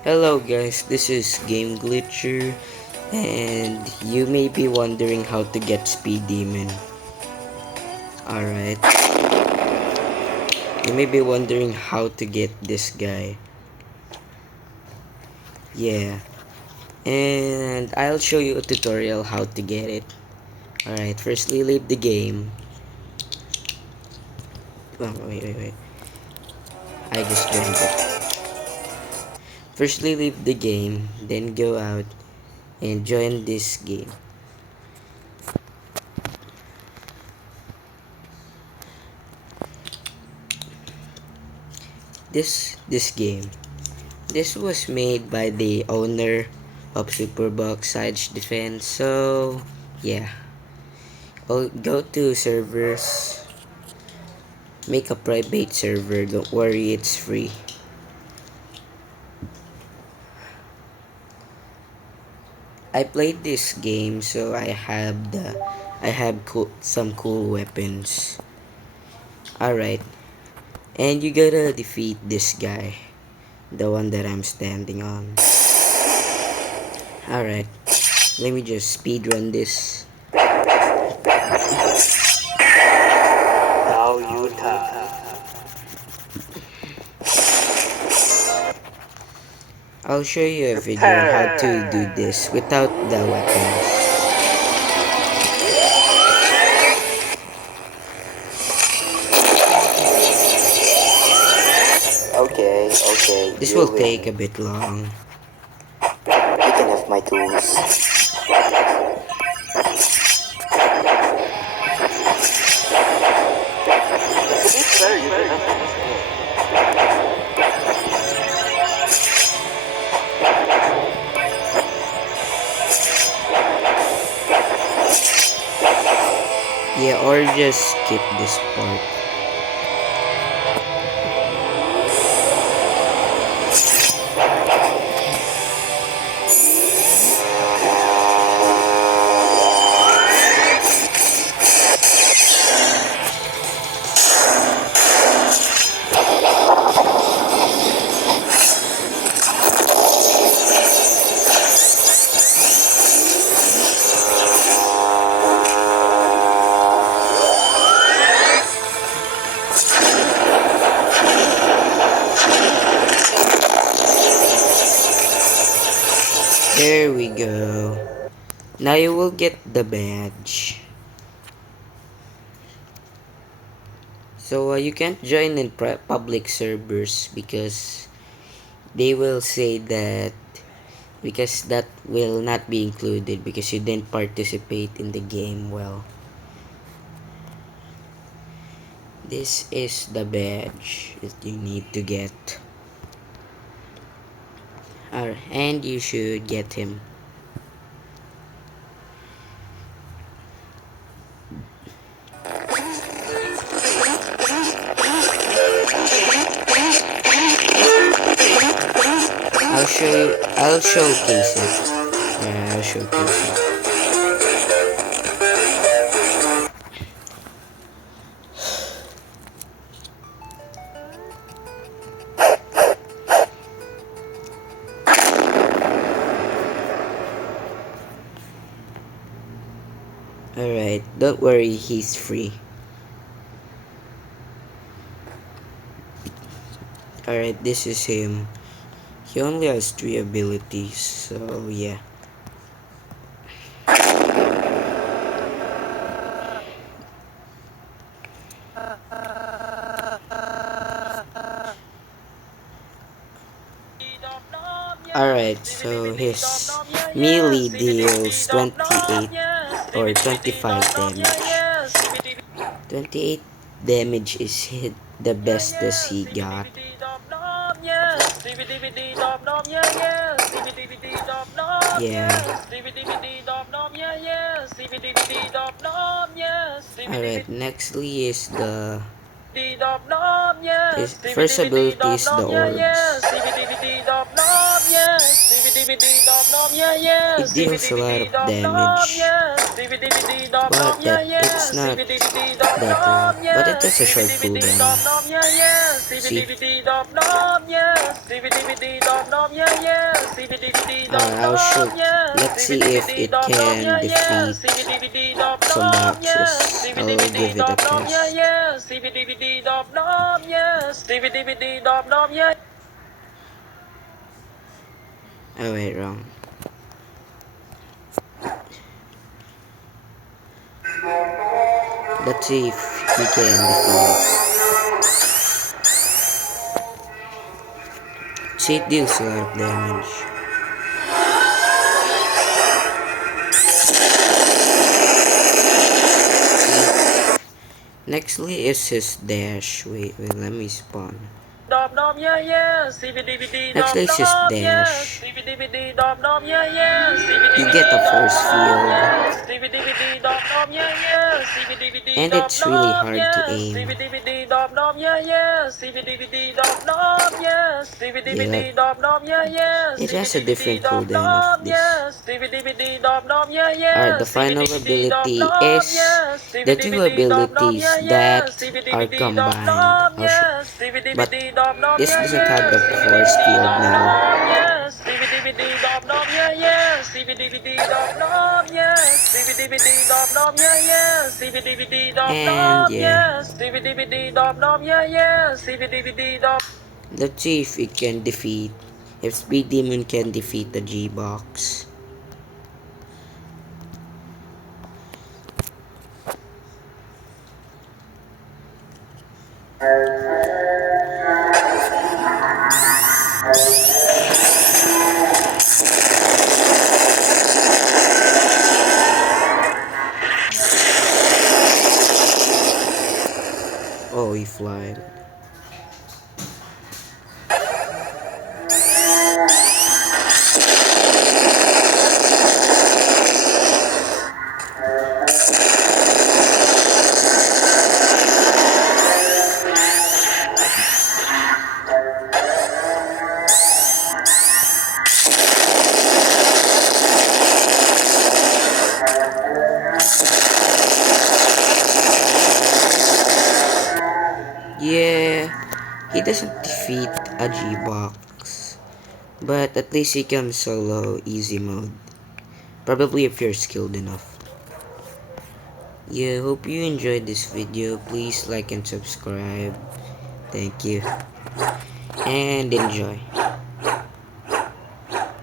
Hello guys, this is Game Glitcher, and you may be wondering how to get Speed Demon. Alright, you may be wondering how to get this guy. Yeah, and I'll show you a tutorial how to get it. Alright, firstly leave the game. Oh, wait. I just joined it. Firstly leave the game, then go out and join this game. This game. This was made by the owner of Superbox Siege Defense. So yeah, I'll go to servers, make a private server. Don't worry, it's free. I played this game, so I have some cool weapons. All right, and you gotta defeat this guy, the one that I'm standing on. All right, let me just speed run this. Now you die. I'll show you a video on how to do this without the weapons. Okay, This you will take a win. bit long. You can have my tools. To be fair, you can have my tools. Yeah, or just skip this part. There we go. Now you will get the badge. So you can't join in public servers because they will say that because that will not be included because you didn't participate in the game well. This is the badge that you need to get. And you should get him. I'll showcase it. Yeah, I'll showcase it. Alright, don't worry, he's free. Alright, this is him. He only has 3 abilities, so yeah. Alright, so his melee deals 28 or 25 damage. 28 damage is the bestest he got. Yeah. Alright, nextly is the his first ability is the orbs. It deals a lot of damage, but that it's not that long. But it has a short cooldown. See? I'll show. Let's see if it can defeat some boxes. I'll give it a test. Oh wait, wrong. Let's see if we can defeat it. See, it deals a lot of damage. Nextly is his dash. Wait, let me spawn. Next is his dash. You get a force field. And it's really hard to aim. Yeah, it has a different cooldown of this. Alright, the final ability is the two abilities that are combined. But this doesn't have the force field now. And yeah. Let's see if it can defeat. If Speed Demon can defeat the G-Box. Oh, he flied. Yeah, he doesn't defeat a G-Box, but at least he can solo easy mode. Probably if you're skilled enough. Yeah, hope you enjoyed this video. Please like and subscribe. Thank you. And enjoy.